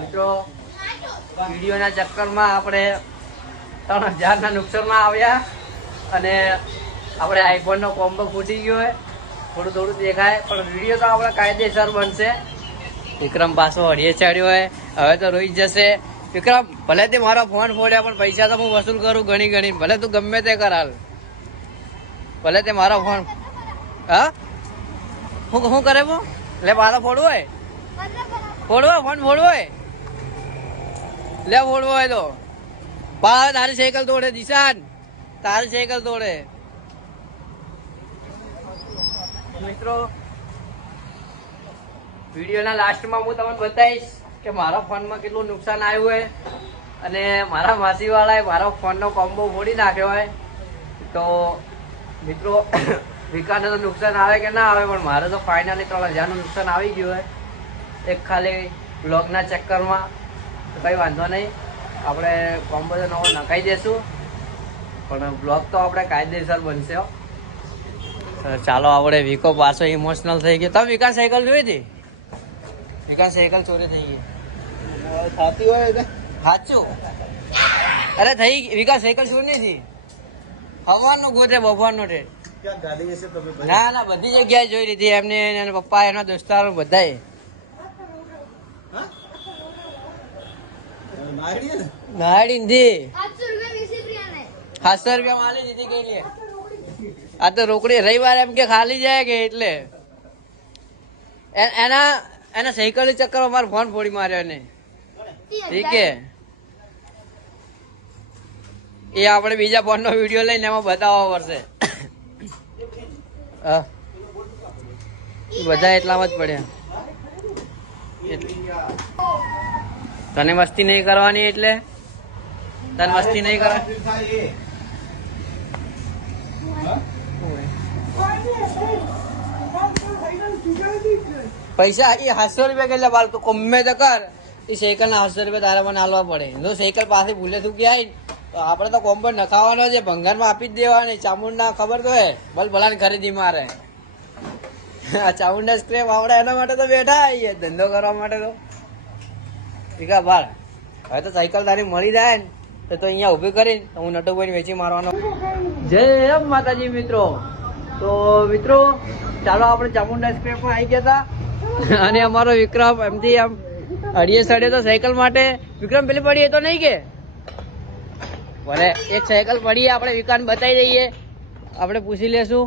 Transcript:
મિત્રો વિડીયોના ચક્કરમાં આપણે 3000ના નુકસાનમાં આવ્યા અને આપણે આઈફોનનો કોમ્બો ફૂટી ગયો હોય, થોડું થોડું દેખાય, પણ વિડીયો તો આપણે કાયદેસર બનશે. વિક્રમ પાછો હળીએ ચડ્યો હોય, હવે તો રોઈ જશે. વિક્રમ, ભલે તે મારો ફોન ફોડ્યા પણ પૈસા તો હું વસૂલ કરું ઘણી ઘણી. ભલે તું ગમે તે કર હાલ, ભલે તે મારો ફોન. હા, શું કરે હું? લે મારો ફોડવો હોય, ફોડવો ફોન ફોડવો હોય, લે ફોડવો હોય તો તારી સાયકલ તોડે. દિશાન, તારી સાયકલ તોડે. મિત્રો વિડીયોના લાસ્ટમાં હું તમને બતાવીશ કે મારા ફોનમાં કેટલું નુકસાન આવ્યું હોય અને મારા માસીવાળાએ મારા ફોનનો કોમ્બો ફોડી નાખ્યો હોય. તો મિત્રો વિકાસને તો નુકસાન આવે કે ના આવે, પણ મારે તો ફાઇનલી 3000નું નુકસાન આવી ગયું હોય એક ખાલી બ્લોગના ચક્કરમાં. તો કંઈ વાંધો નહીં, આપણે કોમ્બો તો નવો નખાઈ દઈશું, પણ બ્લોગ તો આપણે કાયદેસર બનશે. ચાલો, આપણે વિકો પાછો ઇમોશનલ થઈ ગયો. તમે વિકાસ સાયકલ જોઈ હતી? વિકાસ સાયકલ ચોરી થઈ ગઈ. થતી હોય સાચું? અરે થઈ વિકાસ સાયકલ ચોરી નથી. હવાનો ગોતે બફારનો છે. ના ના, બધી જગ્યાએ જોઈ લીધી એમને, એના પપ્પા, એના દોસ્તારો બધાએ. નાડી નથી, 700 રૂપિયા માલી દીધી ગઈ. આ તો રોકડી રવિવારે એમ કે ખાલી જાય કે એટલે એના સાયકલ ચક્કર મારો ફોન ફોડી માર્યો ને. ઠીક છે, એ આપણે બીજા ફોન નો વિડીયો લઈને એમાં બતાવવા પડશે. બધા એટલામાં જ પડ્યા. તને મસ્તી નહીં કરવાની એટલે તને મસ્તી નહીં કરવાની. પૈસા એ 700 રૂપિયા કેટલા બાલ તું ગમે તો કર. એ સાયકલ ના 700 રૂપિયા તારે મને હાલવા પડે. જો સાયકલ પાસે ભૂલે તું ક્યાંય તો આપણે તો કોમ્બો નખાવાનો છે, ભંગારમાં આપી જ દેવાની. ચામુંડા ખબર તો હે, ભલાને ખરીદી મારે. આ ચામુંડા સ્ક્રેપ આપણે એના માટે તો બેઠા આવીએ ધંધો કરવા માટે. તો ઠીકા ભાળ, હવે તો સાયકલ તારી મળી જાય ને તો અહીંયા ઊભી કરીને હું નટુભાઈ વેચી મારવાનો. જય માતાજી મિત્રો. તો મિત્રો ચાલો, આપણે ચામુંડા સ્ક્રેપમાં આવી ગયા હતા અને અમારો વિક્રમ એમથી આમ અડીએ સડે તો સાયકલ માટે. વિક્રમ પેલી પડી એ તો નહીં કે ભલે એક સાયકલ પડી, આપણે વિકાસ બતાવી દઈએ, આપણે પૂછી લેશું.